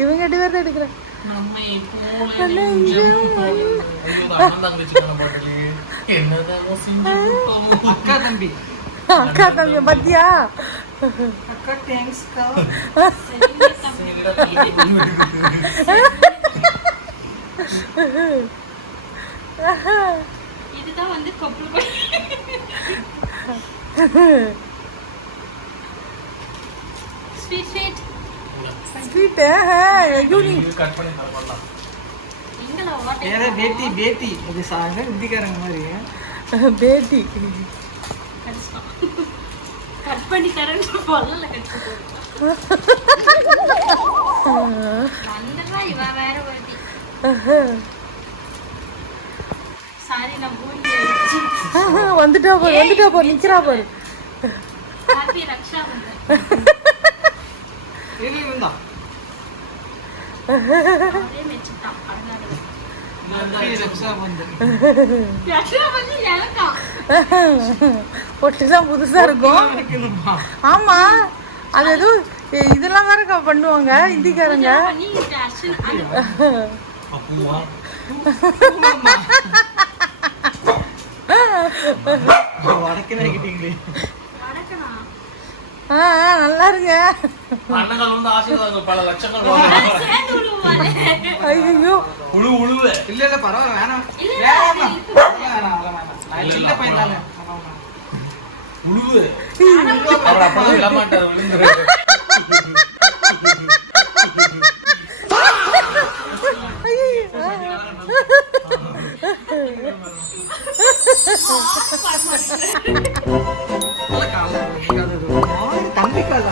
இவங்க 2 பேர் தான் எடுக்கிறேன். அக்கா தம்பி பத்தியா அக்கா தேங்க்ஸ் இதுதான் வந்து கப்பல் ஸ்வீட் கட் பண்ணி தரலாம். பேட்டி பேட்டி அது சாங்க இந்திக்காரங்க மாதிரி பேட்டி கட் பண்ணி தரேன்னு சொல்லல. வந்தா இவ வேற ஒருத்தி. சாரி நான் பூரி வந்துட்டா பாரு நிக்கிறா பாரு. ஹாப்பி ரக்ஷா பந்தன். ஏனி வந்தா அதே மெச்சிட்டா அடங்காத. ஹாப்பி ரக்ஷா பந்தன். ரக்ஷா பந்தன் எனக்கா பொட்டுதான் புதுசா இருக்கும். ஆமா அது எதுவும் இதெல்லாம் வேற பண்ணுவாங்க இந்திக்காரங்க. நல்லா இருங்க. ஐயோ இல்ல இல்ல பரவாயில்ல வேணாம். சின்ன பையன் தானே உழுவு அவர் அப்பதான் விட மாட்டார் விழுந்துரு. தம்பிக்காக